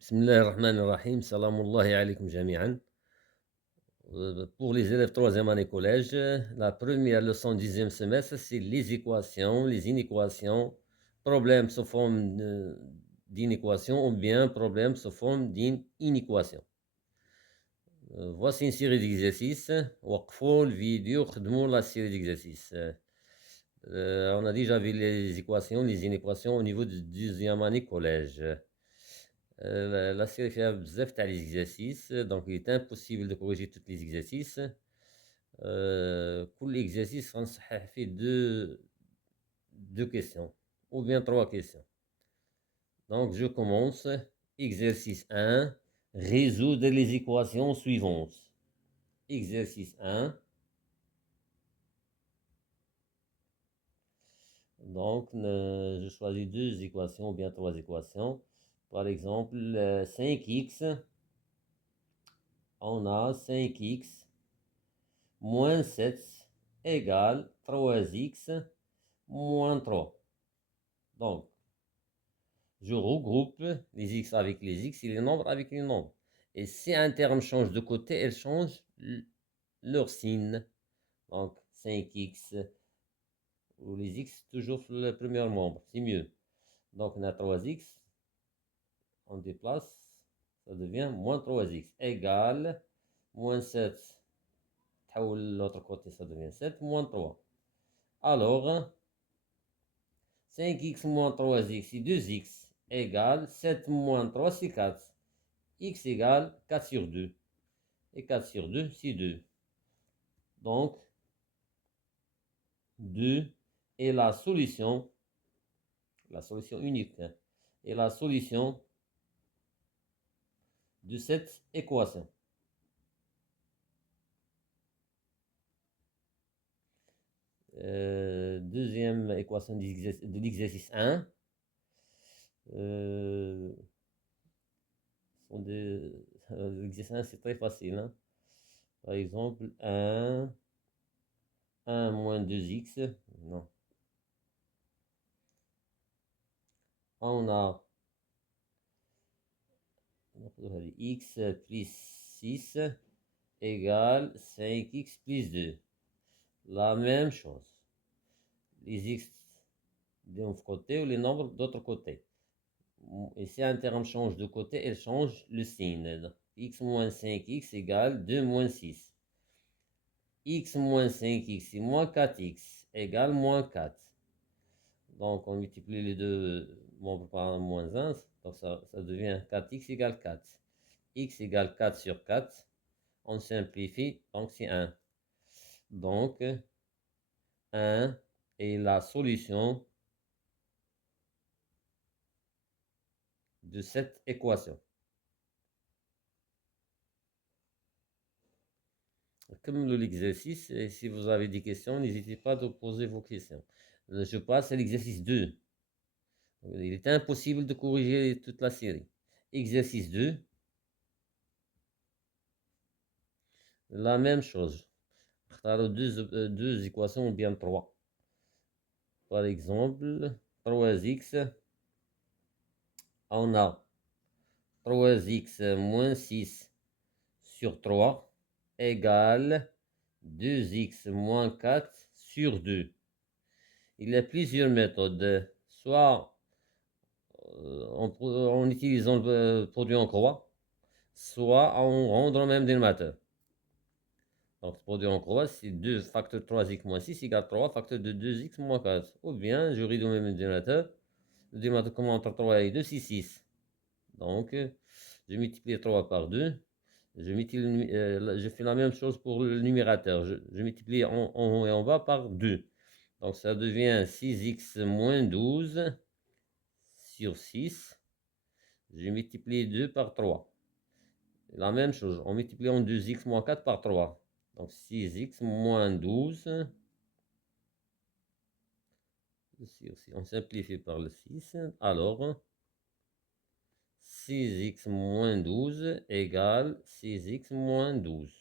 بسم الله الرحمن الرحيم. سلام الله عليكم جميعا. Pour les élèves troisième année collège, la première leçon du deuxième semestre, c'est les équations, les inéquations, problèmes sous forme d'inéquation ou bien problèmes sous forme d'inéquation. Voici une série d'exercices. وقفوا الفيديو خدموا la série d'exercices. On a déjà vu les équations, les inéquations au niveau du deuxième année collège. La série fait بزاف تاع les exercices, donc il est impossible de corriger tous les exercices. كل exercice غنصحح فيه deux questions ou bien trois questions. Donc je commence. Exercice 1, résoudre les équations suivantes. Exercice 1. Donc je choisis deux équations ou bien trois équations. Par exemple, 5x, on a 5x moins 7 égale 3x moins 3. Donc, je regroupe les x avec les x et les nombres avec les nombres. Et si un terme change de côté, elles changent leur signe. Donc, 5x ou les x toujours sur le premier membre, c'est mieux. Donc, on a 3x, on déplace, ça devient moins 3x égale moins 7. L'autre côté, ça devient 7 moins 3. Alors, 5x moins 3x et 2x égale 7 moins 3, c'est 4. X égale 4 sur 2. Et 4 sur 2, c'est 2. Donc, 2 est la solution unique, hein, est la solution de cette équation. Deuxième équation de l'exercice 1. L'exercice 1, c'est très facile. Hein. Par exemple, 1 moins 2x. Non. On a x plus 6 égale 5x plus 2. La même chose. Les x d'un côté ou les nombres d'autre côté. Et si un terme change de côté, elle change le signe. X moins 5x égale 2 moins 6. X moins 5x et moins 4x égale moins 4. Donc on multiplie les deux membres par moins 1. Donc ça devient 4x égale 4. X égale 4 sur 4. On simplifie, donc c'est 1. Donc 1 est la solution de cette équation. Comme l'exercice, et si vous avez des questions, n'hésitez pas à poser vos questions. Je passe à l'exercice 2. Il est impossible de corriger toute la série. Exercice 2. La même chose. Deux équations ou bien 3. Par exemple, 3x, on a 3x moins 6 sur 3 égale 2x moins 4 sur 2. Il y a plusieurs méthodes. Soit en utilisant le produit en croix, soit en rendant même dénominateur. Donc, le produit en croix, c'est 2 facteur 3x moins 6 égale 3 facteur de 2x moins 4. Ou bien, je réduis au même dénominateur. Le dénominateur commun entre 3 et 2, c'est 6. Donc, je multiplie 3 par 2. Je fais la même chose pour le numérateur. Je multiplie en haut et en bas par 2. Donc, ça devient 6x moins 12 sur 6. Je multiplie 2 par 3. La même chose, on multiplie en 2x moins 4 par 3. Donc 6x moins 12. Ici aussi, on simplifie par le 6. Alors, 6x moins 12 égale 6x moins 12.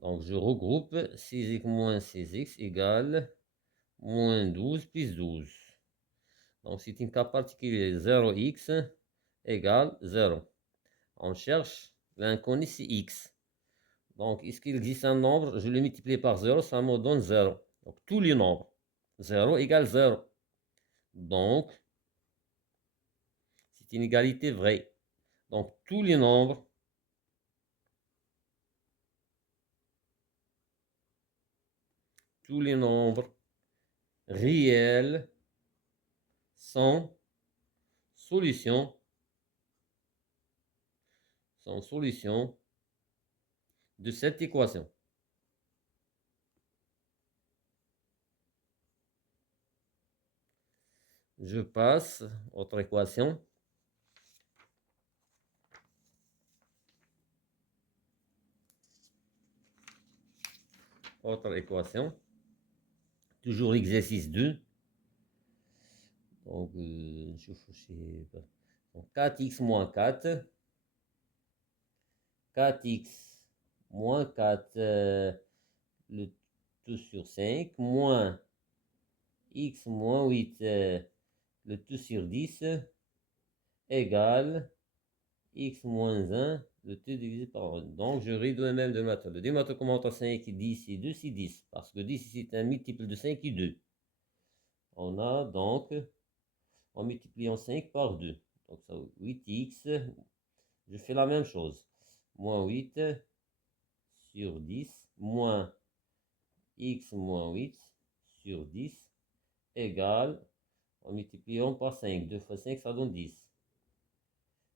Donc je regroupe 6x moins 6x égale moins 12 plus 12. Donc c'est une cas particulier. 0x égale 0. On cherche l'inconnu, c'est x. Donc, est-ce qu'il existe un nombre? Je le multiplie par 0, ça me donne 0. Donc, tous les nombres. 0 égale 0. Donc, c'est une égalité vraie. Donc, tous les nombres réels sont solutions de cette équation. Je passe à autre équation. Autre équation. Toujours l'exercice 2. Donc, donc 4x moins 4. 4x moins 4, le tout sur 5, moins x moins 8, le tout sur 10, égale x moins 1, le tout divisé par 1. Donc, je réduis même de maths. Le démaths commentaire 5, 10 et 2, c'est 10. Parce que 10, c'est un multiple de 5 et 2. On a donc, en multipliant 5 par 2. Donc, ça 8x. Je fais la même chose. Moins 8 sur 10, moins x moins 8 sur 10 égale, en multipliant par 5. 2 fois 5, ça donne 10.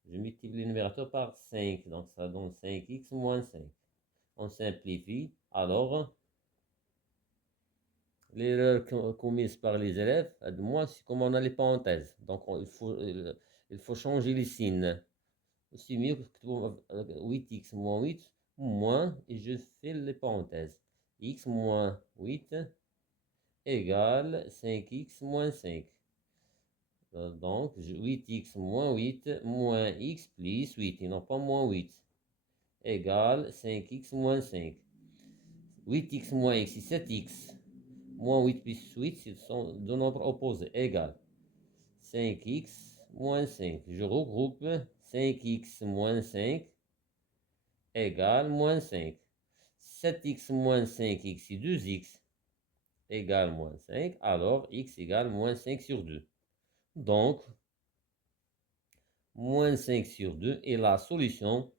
Je multiplie le numérateur par 5, donc ça donne 5x moins 5. On simplifie. Alors, l'erreur commise par les élèves, moi, c'est comme on a les parenthèses. Donc, il faut changer les signes. Aussi mieux que 8x moins 8, moins, et je fais les parenthèses. X moins 8 égale 5x moins 5. Donc, 8x moins 8 moins x plus 8, et non pas moins 8, égale 5x moins 5. 8x moins x, c'est 7x. Moins 8 plus 8, ce sont deux nombres opposés, égale 5x moins 5. Je regroupe 5x moins 5 égale moins 5. 7x moins 5x, c'est 2x égale moins 5. Alors, x égale moins 5 sur 2. Donc, moins 5 sur 2 est la solution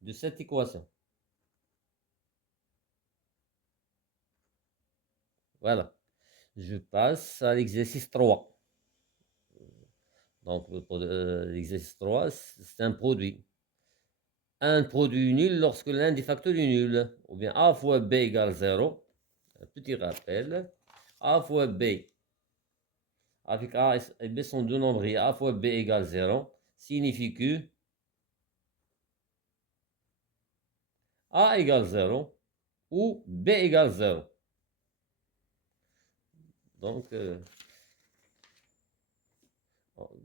de cette équation. Voilà. Je passe à l'exercice 3. Donc, l'exercice 3, c'est un produit. Un produit nul lorsque l'un des facteurs est nul. Ou bien A fois B égale 0. Un petit rappel. A fois B avec A et B sont deux nombres et A fois B égale 0 signifie que A égale 0 ou B égale 0. Donc,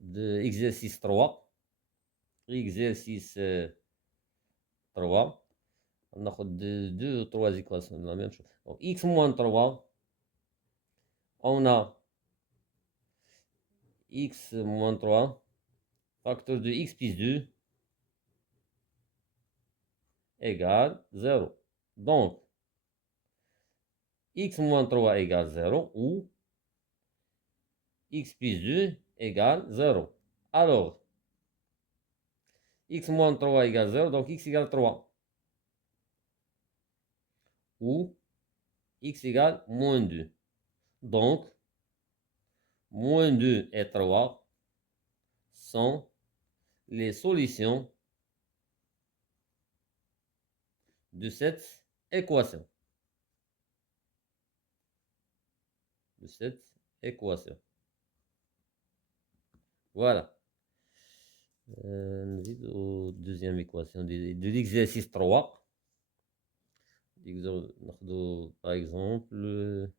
de exercice 3. Exercice 3. On a deux ou trois équations de la même chose. Donc, x moins 3. On a x moins 3. Facteur de x plus 2 égale 0. Donc, x moins 3 égale 0 ou x plus 2 égale 0. Alors, x moins 3 égale 0, donc x égale 3. Ou x égale moins 2. Donc, moins 2 et 3 sont les solutions de cette équation. Voilà. Deuxième équation de l'exercice 3. Par exemple,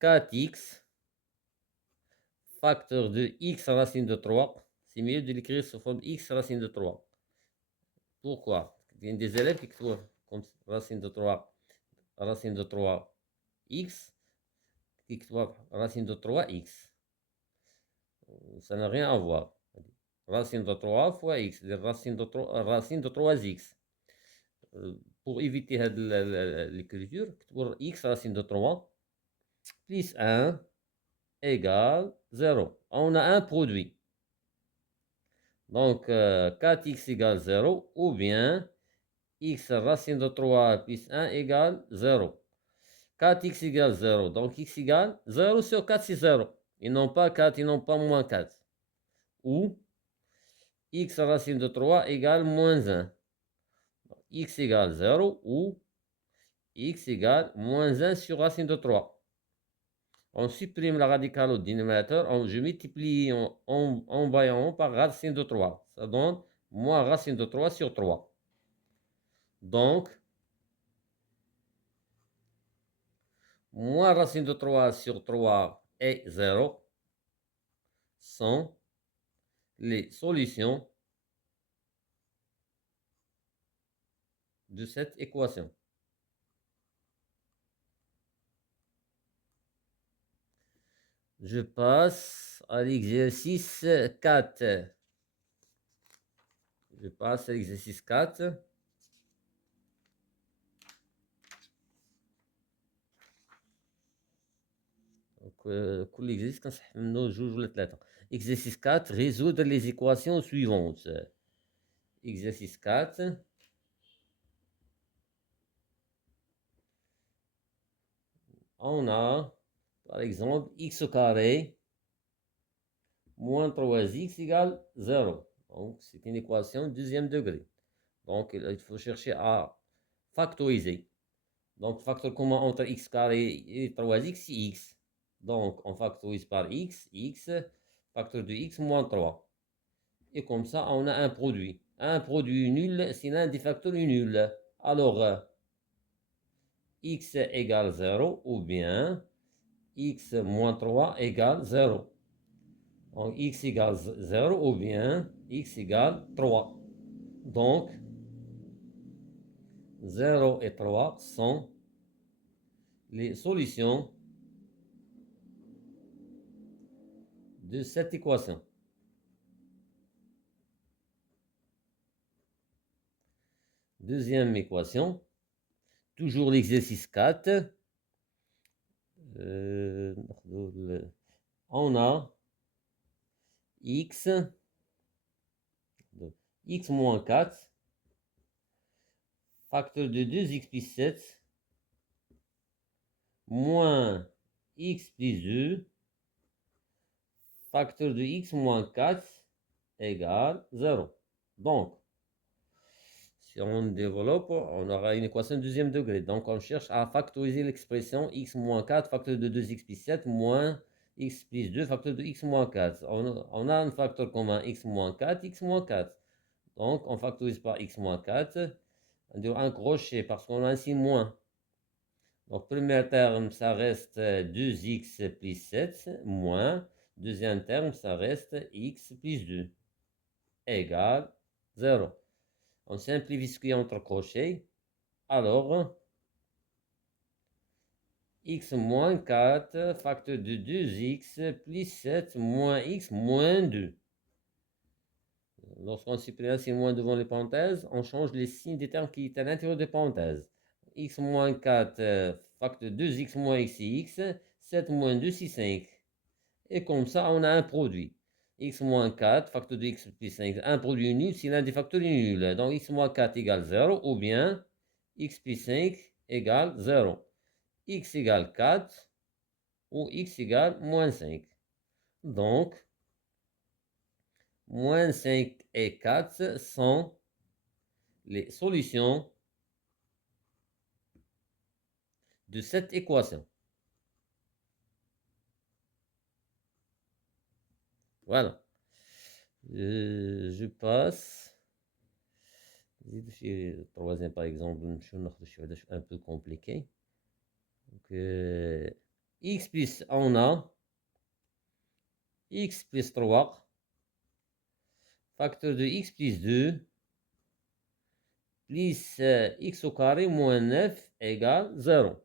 4x facteur de x racine de 3. C'est mieux de l'écrire sous forme x racine de 3. Pourquoi? Il y a des élèves qui trouvent comme racine de 3 x, qui trouvent racine de 3x. ça n'a rien à voir. Racine de 3 fois x, racine de 3x. Pour éviter l'écriture, pour x racine de 3 plus 1 égale 0. On a un produit. Donc, 4x égale 0, ou bien x racine de 3 plus 1 égale 0. 4x égale 0, donc x égale 0 sur 4, c'est 0. Et non pas 4, et non pas moins 4. Ou x racine de 3 égale moins 1. X égale 0 ou x égale moins 1 sur racine de 3. On supprime la radicale au dénominateur, je multiplie en bas et en haut par racine de 3. Ça donne moins racine de 3 sur 3. Donc, moins racine de 3 sur 3 est 0 sont les solutions de cette équation. Je passe à l'exercice 4. Je passe à l'exercice 4. كل exercice كنسحب منه جوج ولا ثلاثة. Exercice 4, résoudre les équations suivantes. Exercice 4. On a, par exemple, x au carré moins 3x égale 0. Donc, c'est une équation deuxième degré. Donc, il faut chercher à factoriser. Donc, facteur commun entre x carré et 3x, c'est x. Donc, on factorise par x, facteur de x moins 3. Et comme ça, on a un produit. Un produit nul, si l'un des facteurs est nul. Alors, x égale 0 ou bien x moins 3 égale 0. Donc, x égale 0 ou bien x égale 3. Donc, 0 et 3 sont les solutions de cette équation. Deuxième équation, toujours l'exercice 4. On a x moins 4, facteur de 2x plus 7, moins x plus 2, facteur de x moins 4 égale 0. Donc, si on développe, on aura une équation de deuxième degré. Donc, on cherche à factoriser l'expression x moins 4, facteur de 2x plus 7, moins x plus 2, facteur de x moins 4. On a un facteur commun x moins 4, x moins 4. Donc, on factorise par x moins 4. On doit un crochet parce qu'on a un signe moins. Donc, premier terme, ça reste 2x plus 7, moins. Deuxième terme, ça reste x plus 2, égale 0. On simplifie ce qui est entre crochets. Alors, x moins 4, facteur de 2x plus 7 moins x moins 2. Lorsqu'on supprime un signe moins devant les parenthèses, on change les signes des termes qui sont à l'intérieur des parenthèses. X moins 4, facteur de 2x moins x, c'est x. 7 moins 2, c'est 5. Et comme ça, on a un produit. X moins 4, facteur de x plus 5. Un produit nul si l'un des facteurs est nul. Donc, x moins 4 égale 0 ou bien x plus 5 égale 0. X égale 4 ou x égale moins 5. Donc, moins 5 et 4 sont les solutions de cette équation. Voilà. Je passe. Le troisième, par exemple, un peu compliqué. Donc, x plus, on a x plus 3, facteur de x plus 2, plus x au carré moins 9 égale 0.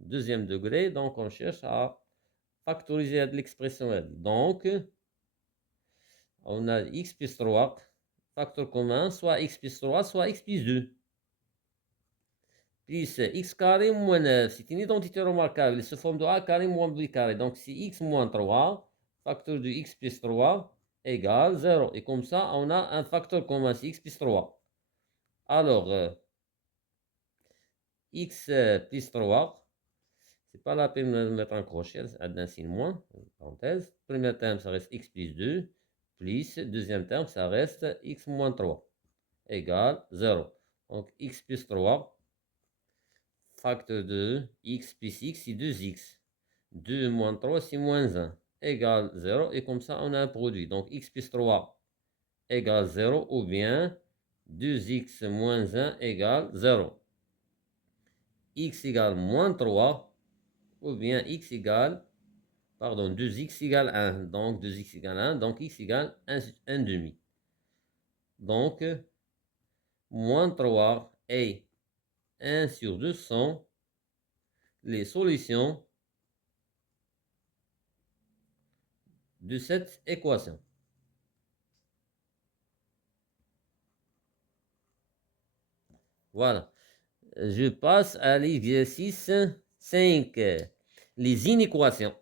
Deuxième degré, donc on cherche à factoriser l'expression. Donc, On a x plus 3, facteur commun, soit x plus 3, soit x plus 2. Plus x carré moins 9. C'est une identité remarquable. Il se forme de a carré moins b carré. Donc, c'est x moins 3, facteur de x plus 3, égale 0. Et comme ça, on a un facteur commun, c'est x plus 3. Alors, x plus 3, c'est pas la peine de mettre un crochet, un signe moins, parenthèse. Premier terme, ça reste x plus 2, plus, deuxième terme, ça reste x moins 3, égale 0. Donc, x plus 3, facteur de x plus x, c'est 2x. 2 moins 3, c'est moins 1, égale 0. Et comme ça, on a un produit. Donc, x plus 3 égale 0, ou bien 2x moins 1 égale 0. X égale moins 3, ou bien x égale, pardon, 2x égale 1. Donc, 2x égale 1, donc x égale 1 demi. Donc, moins 3 et 1 sur 2 sont les solutions de cette équation. Voilà. Je passe à l'exercice 5. Les inéquations.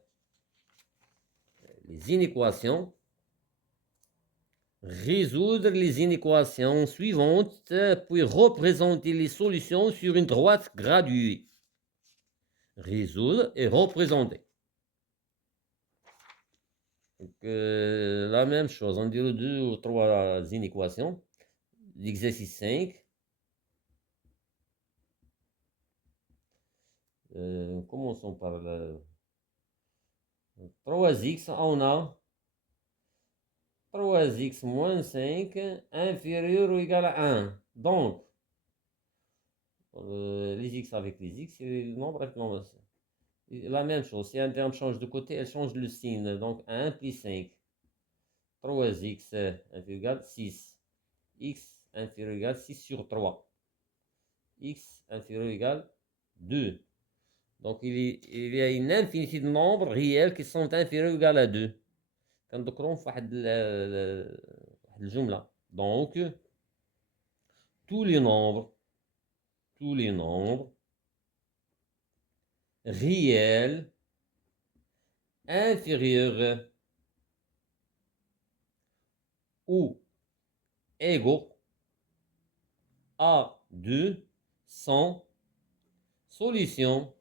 Les inéquations. Résoudre les inéquations suivantes, puis représenter les solutions sur une droite graduée. Résoudre et représenter. Donc, la même chose, on dirait 2 ou 3 inéquations. L'exercice 5. Commençons par le 3x. On a 3x moins 5 inférieur ou égal à 1. Donc, les x avec les x, c'est le nombre avec le nombre. La même chose, si un terme change de côté, elle change le signe. Donc, 1 plus 5. 3x inférieur ou égal à 6. X inférieur ou égal à 6 sur 3. X inférieur ou égal à 2. Donc, il y a une infinité de nombres réels qui sont inférieurs ou égal à 2. كنذكرهم في واحد الجملة. Donc, tous les nombres réels inférieurs ou égaux à 2 sont solutions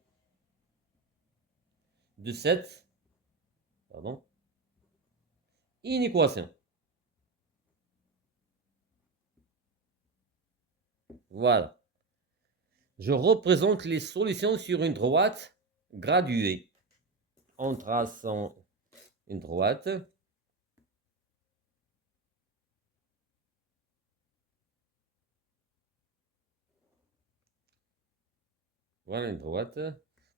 de cette inéquation. Voilà. Je représente les solutions sur une droite graduée. En traçant une droite. Voilà une droite.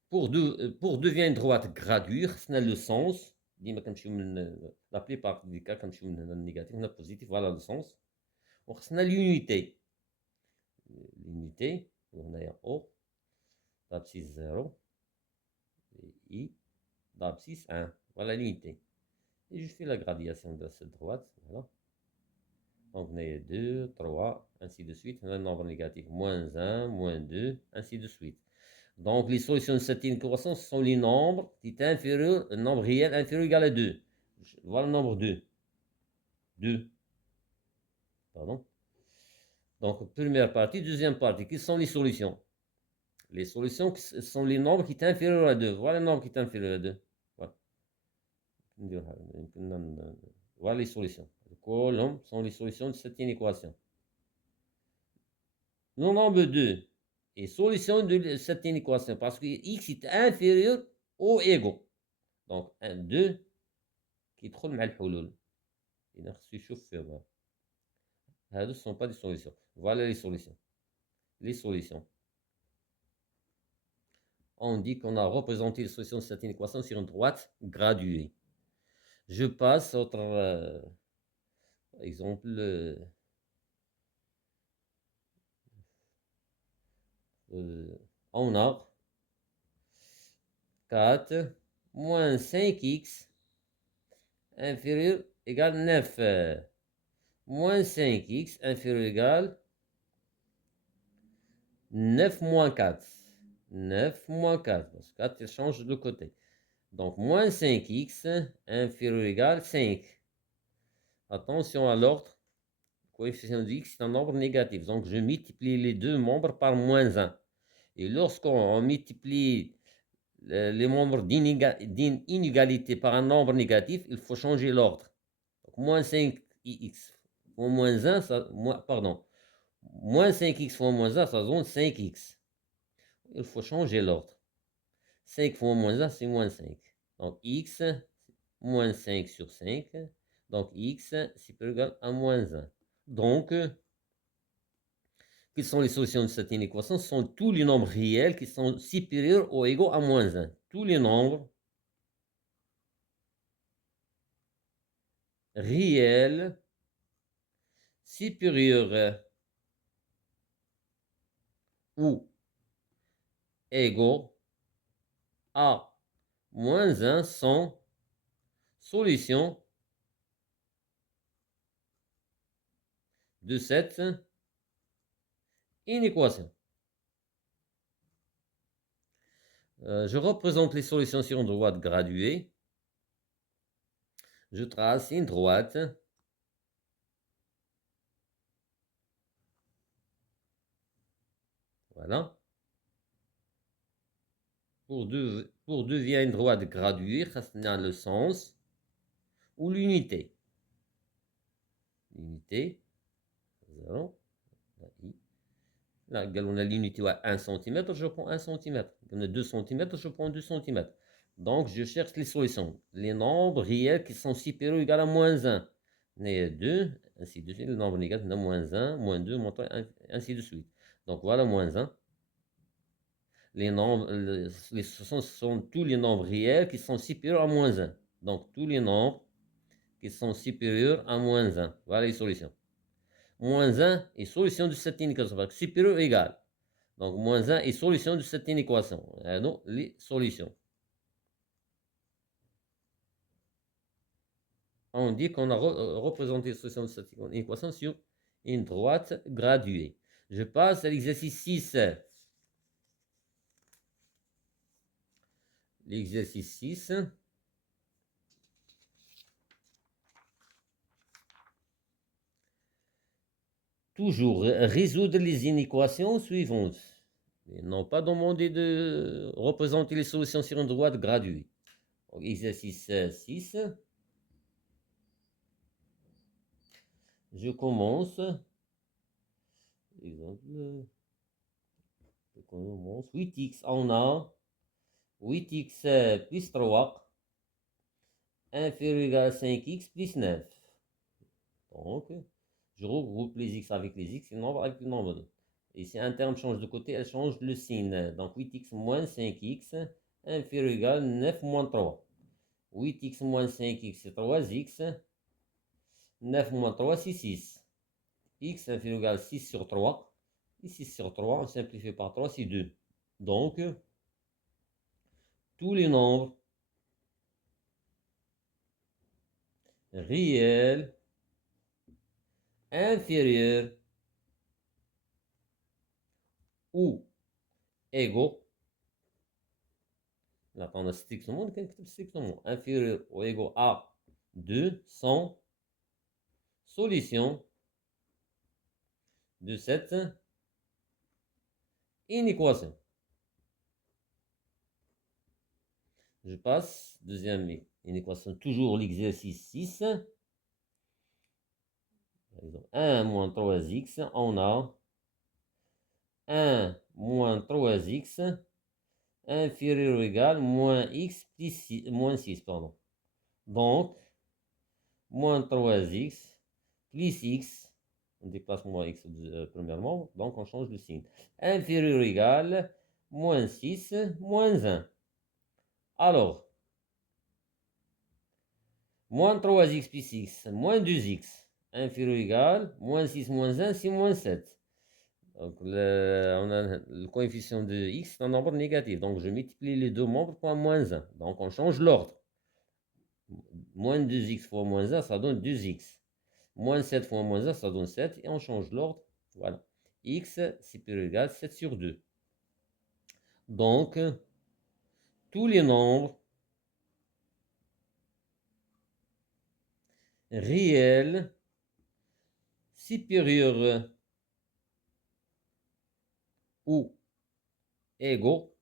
Pour devenir une droite graduée, c'est le sens. La plupart des cas, quand je suis négatif, on a positif, voilà le sens. Donc, c'est l'unité. L'unité, on a O, d'abscisse 0, et I, d'abscisse 1. Voilà l'unité. Et je fais la gradation de cette droite. Voilà. Donc, on a 2, 3, ainsi de suite. On a un nombre négatif, moins 1, moins 2, ainsi de suite. Donc, les solutions de cette inéquation sont les nombres qui sont inférieurs, le nombre réel inférieur ou égal à 2. Voilà le nombre 2. 2. Pardon. Donc, première partie, deuxième partie. Quelles sont les solutions? Les solutions sont les nombres qui sont inférieurs à 2. Voilà le nombre qui est inférieur à 2. Voilà. Voilà les solutions. Les colonnes sont les solutions de cette inéquation. Le nombre 2 est solution de cette inéquation parce que x est inférieur ou égaux. Donc, 1, 2 كيدخل مع الحلول. إذا خصو يشوف فيهم. هادو ne sont pas des solutions. Voilà les solutions. Les solutions. On dit qu'on a représenté les solutions de cette inéquation sur une droite graduée. Je passe à autre exemple. On a 4 moins 5x inférieur égale 9. Moins 5x inférieur ou égal 9 moins 4. 9 moins 4. Parce que 4, il change de côté. Donc, moins 5x inférieur ou égal 5. Attention à l'ordre. Le coefficient de x est un nombre négatif. Donc, je multiplie les deux membres par moins 1. Et lorsqu'on multiplie les membres d'une inégalité par un nombre négatif, il faut changer l'ordre. Donc, moins 5x fois moins 1, ça, pardon, moins 5x fois moins 1, ça donne 5x. Il faut changer l'ordre. 5 fois moins 1, c'est moins 5. Donc, x, moins 5 sur 5. Donc, x, c'est égal à moins 1. Donc, quelles sont les solutions de cette inéquation? Ce sont tous les nombres réels qui sont supérieurs ou égaux à moins 1. Tous les nombres réels supérieurs ou égaux à moins 1 sont solutions de cette inéquation. Je représente les solutions sur une droite graduée. Je trace une droite. Voilà. Pour devenir une droite graduée, خاصنا le sens ou l'unité. L'unité. Là, on a l'unité à 1 cm, je prends 1 cm. On a 2 cm, je prends 2 cm. Donc, je cherche les solutions. Les nombres réels qui sont supérieurs ou égaux à moins 1. Mais 2, ainsi de suite. Le nombre négatif, moins 1, moins 2, moins 3, ainsi de suite. Donc, voilà moins 1. Les nombres, ce sont tous les nombres réels qui sont supérieurs à moins 1. Donc, tous les nombres qui sont supérieurs à moins 1. Voilà les solutions. Moins 1 est solution de cette inéquation. Supérieur ou égal. Donc, moins 1 est solution de cette inéquation. Donc, les solutions. On dit qu'on a représenté la solution de cette inéquation sur une droite graduée. Je passe à l'exercice 6. L'exercice 6. Toujours résoudre les inéquations suivantes. Ils n'ont pas demandé de représenter les solutions sur une droite graduée. Donc, exercice 6. Je commence. Exemple. Je commence. 8x, on a 8x plus 3 inférieur ou égal à 5x plus 9. Donc, je regroupe les x avec les x et le nombre avec le nombre. Et si un terme change de côté, elle change le signe. Donc 8x moins 5x inférieur ou égal à 9 moins 3. 8x moins 5x c'est 3x. 9 moins 3 c'est 6. X inférieur ou égal à 6 sur 3. Et 6 sur 3, on simplifie par 3, c'est 2. Donc, tous les nombres réels inférieurs ou égaux, là on a strictement, inférieur ou égaux à 2 sont solutions de cette inéquation. Je passe, deuxième inéquation, toujours l'exercice 6. Par exemple, 1 moins 3x, on a 1 moins 3x inférieur ou égal moins x plus 6, moins 6, pardon. Donc, moins 3x plus x, on déplace moins x premièrement, donc on change de signe. Inférieur ou égal moins 6 moins 1. Alors, moins 3x plus x moins 2x inférieur ou égal moins 6 moins 1 c'est moins 7. Donc, on a le coefficient de x, c'est un nombre négatif. Donc, je multiplie les deux membres par moins 1. Donc, on change l'ordre. Moins 2x fois moins 1, ça donne 2x. Moins 7 fois moins 1, ça donne 7. Et on change l'ordre. Voilà. X supérieur ou égal à 7 sur 2. Donc, tous les nombres réels supérieurs ou égaux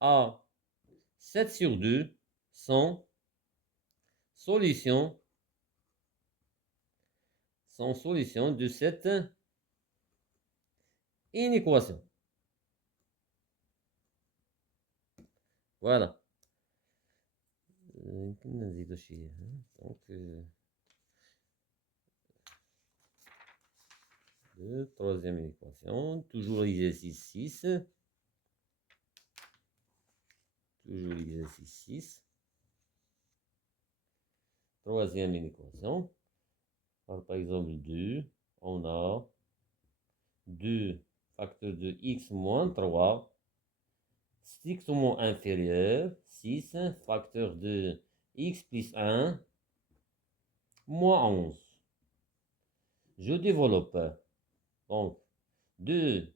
à 7 sur 2 sont solutions de cette inéquation. Voilà. Donc, troisième équation, toujours l'exercice 6. Toujours l'exercice 6. Troisième équation. Par exemple, 2, on a 2 facteur de x moins 3, strictement inférieur, 6, facteur de x plus 1, moins 11. Je développe. Donc, 2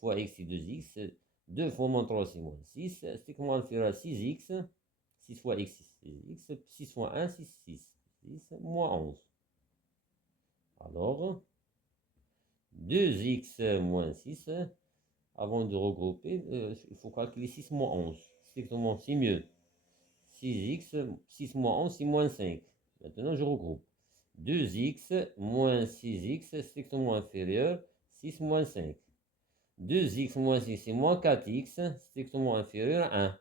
fois x et 2x, 2 fois moins 3, c'est moins 6, strictement inférieur à 6x, 6 fois x, 6x, 6 fois 1, 6, 6, moins 11. Alors, 2x moins 6, avant de regrouper, il faut calculer 6 moins 11. Strictement, c'est mieux. 6x, 6 moins 11, c'est moins 5. Maintenant, je regroupe. 2x moins 6x, strictement inférieur, 6 moins 5. 2x moins 6, c'est moins 4x, strictement inférieur à 1.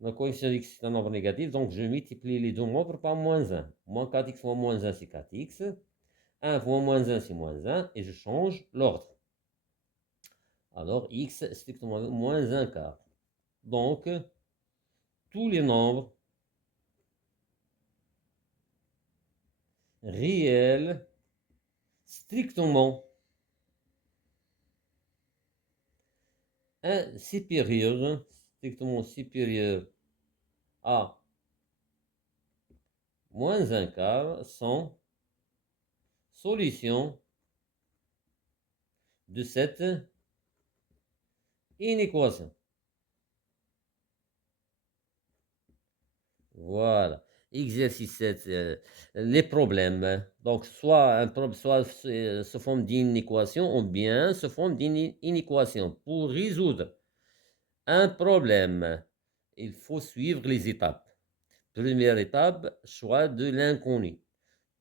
La coefficient x est un nombre négatif, donc je multiplie les deux nombres par moins 1. Moins 4x fois moins 1, c'est 4x. 1 fois moins 1, c'est moins 1, et je change l'ordre. Alors, x strictement moins 1 quart. Donc, tous les nombres réels strictement supérieurs à moins 1 quart sont solutions de cette inéquation. Voilà. Exercice 7, les problèmes. Donc, soit se forme d'une équation ou bien se forme d'une inéquation. Pour résoudre un problème, il faut suivre les étapes. Première étape, choix de l'inconnu.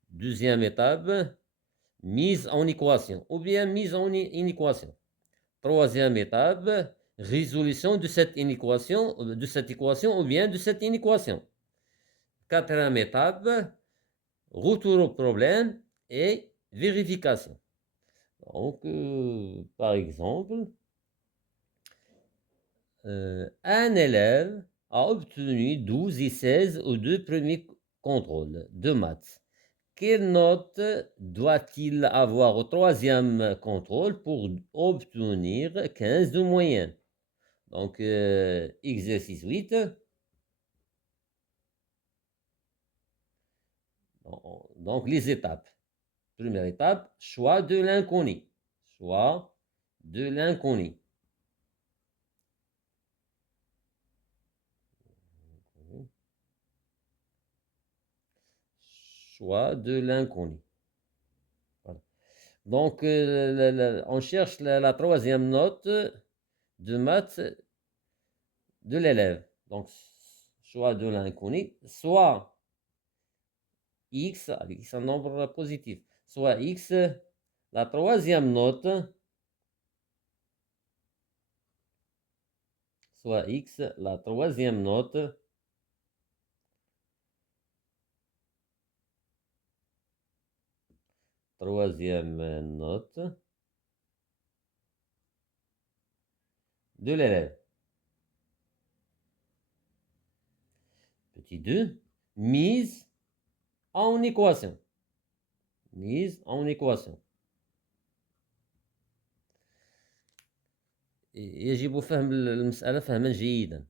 Deuxième étape, mise en équation ou bien mise en inéquation. Troisième étape, résolution de cette inéquation ou bien de cette inéquation. Quatrième étape, retour au problème et vérification. Donc, par exemple, un élève a obtenu 12 et 16 aux deux premiers contrôles de maths. Quelle note doit-il avoir au troisième contrôle pour obtenir 15 de moyenne? Donc, exercice 8. Donc, les étapes. Première étape, choix de l'inconnu. Choix de l'inconnu. Choix de l'inconnu. Voilà. Donc, on cherche la troisième note de maths de l'élève. Donc, choix de l'inconnu, soit x, avec x un nombre positif, soit x, la troisième note, soit x, la troisième note, de l'élève. Petit 2, mise en équation. Mise en équation. يجب فهم المسألة فهما جيدا.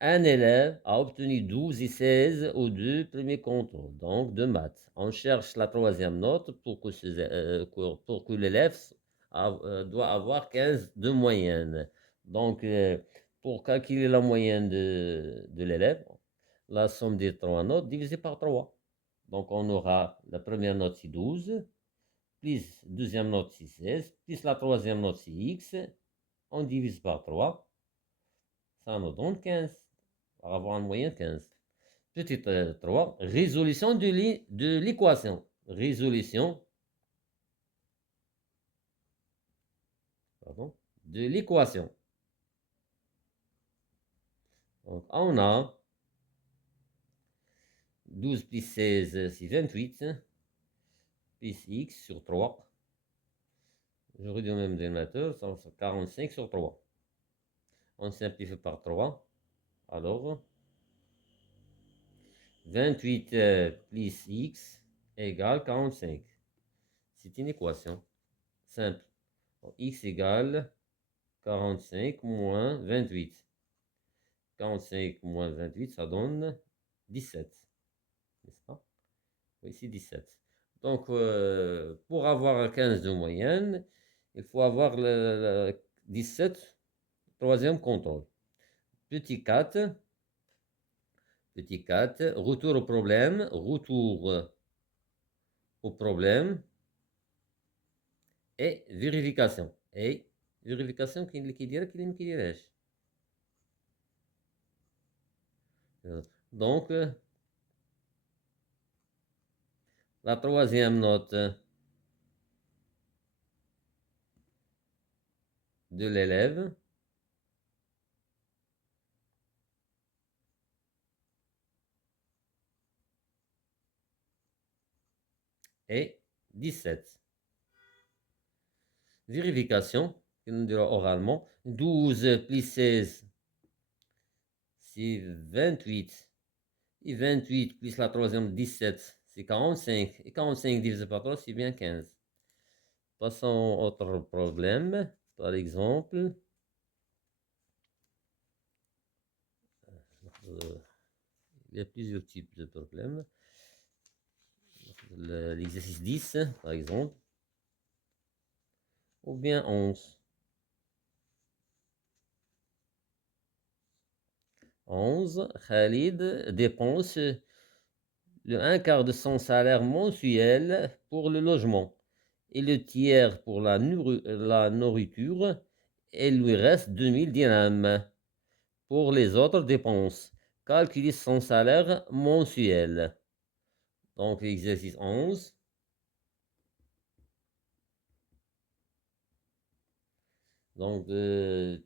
Un élève a obtenu 12 et 16 aux deux premiers contrôles, donc de maths. On cherche la troisième note pour que l'élève doit avoir 15 de moyenne. Donc, pour calculer la moyenne de l'élève, la somme des trois notes divisée par 3. Donc, on aura la première note, c'est 12, plus deuxième note, c'est 16, plus la troisième note, c'est x. On divise par 3, ça nous donne 15. On va avoir en moyenne 15. Petit 3, résolution de l'équation. Résolution de l'équation. Donc, on a 12 plus 16, c'est 28, plus x sur 3. Je redis au même dénominateur, ça fait 45 sur 3. On simplifie par 3. Alors, 28 plus x égale 45. C'est une équation simple. X égale 45 moins 28. 45 moins 28, ça donne 17. N'est-ce pas? Oui, c'est 17. Donc, pour avoir 15 de moyenne, il faut avoir le 17, troisième contrôle. Petit 4, retour au problème, et vérification. Et vérification qui dirait qu'il dirait. Donc, la troisième note de l'élève est 17. Vérification, que nous dirons oralement. 12 plus 16, c'est 28. Et 28 plus la troisième 17, c'est 45. Et 45 divisé par 3, c'est bien 15. Passons à autre problème. Par exemple, il y a plusieurs types de problèmes. L'exercice 10, par exemple. Ou bien 11. 11, Khalid dépense le 1/4 de son salaire mensuel pour le logement et le tiers pour la nourriture, et il lui reste 2000 dirhams pour les autres dépenses. Calculer son salaire mensuel. Donc, l'exercice 11. Donc,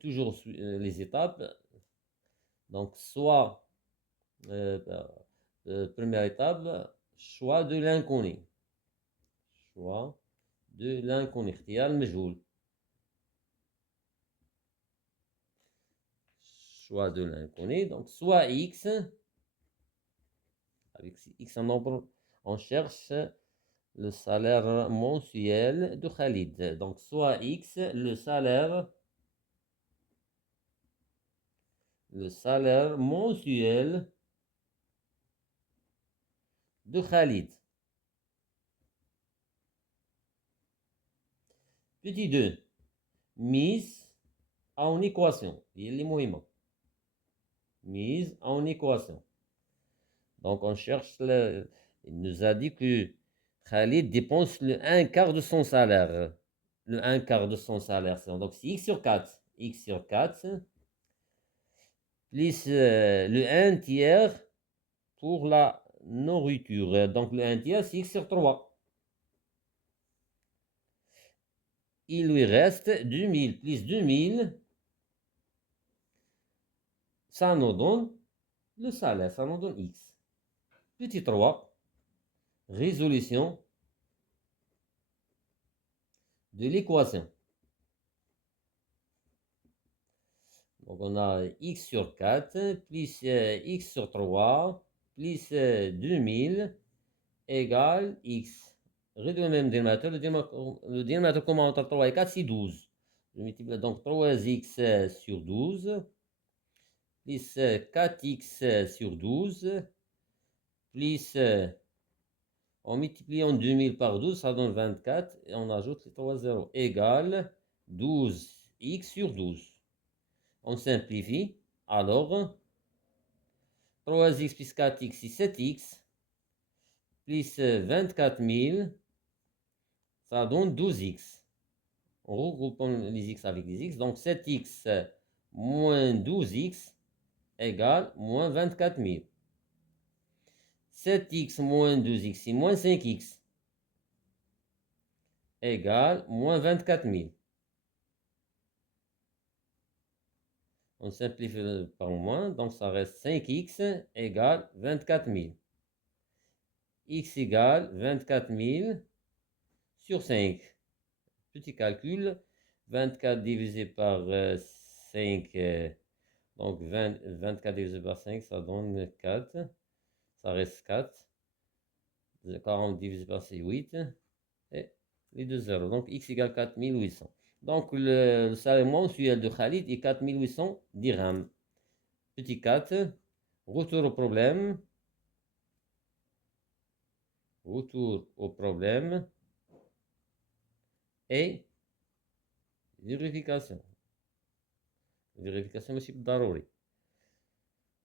toujours les étapes. Donc, soit, première étape, choix de l'inconnu. Choix de l'inconnu. اختيار المجهول. Choix de l'inconnu. Donc, soit x, avec x en nombre, on cherche le salaire mensuel de Khalid. Donc, soit x, le salaire mensuel de Khalid. Petit 2, mise en équation. Il est مهمة. Mise en équation. Donc, on cherche il nous a dit que Khalid dépense le 1/4 de son salaire. Le 1/4 de son salaire. Donc, c'est x sur 4. X sur 4. Plus le 1 tiers pour la nourriture. Donc, le 1 tiers, c'est x sur 3. Il lui reste 2000 plus 2000. Ça nous donne le salaire. Ça nous donne x. Petit 3. Résolution de l'équation. Donc, on a x sur 4 plus x sur 3 plus 2000 égale x. Réduire le même dénominateur. Le dénominateur commun entre 3 et 4, c'est 12. Je multiplie donc 3x sur 12, plus 4x sur 12, plus, en multipliant 2000 par 12, ça donne 24, et on ajoute les 3 zéros, égale 12x sur 12. On simplifie, alors 3x plus 4x, c'est 7x, plus 24 000, ça donne 12x. On regroupe les x avec les x, donc 7x moins 12x égale moins 24 000. 7x moins 12x, c'est moins 5x égale moins 24 000. On simplifie par moins, donc ça reste 5x égale 24 000. X égale 24 000 sur 5. Petit calcul, 24 divisé par 5, donc 24 divisé par 5, ça donne 4. Ça reste 4. 40 divisé par 6, 8. Et les deux zéros. Donc x égale 4800. Donc le salaire mensuel de Khalid est 4800 dirhams. Petit 4. Retour au problème. Retour au problème. Et vérification. Vérification aussi d'Arori.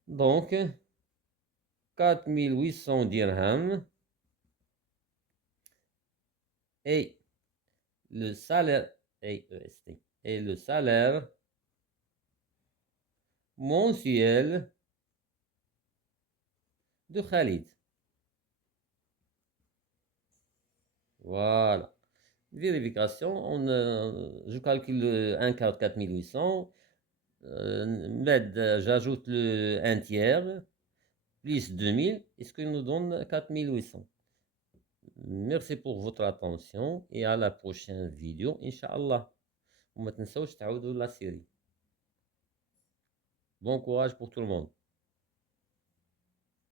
Donc 4800 dirhams. Et le salaire, et le salaire mensuel de Khalid. Voilà. Vérification, je calcule un quart 4800. J'ajoute un tiers, plus 2000, et ce qui nous donne 4800. Merci pour votre attention et à la prochaine vidéo, Inch'Allah. وما تنسوش تعودوا la série. Bon courage pour tout le monde.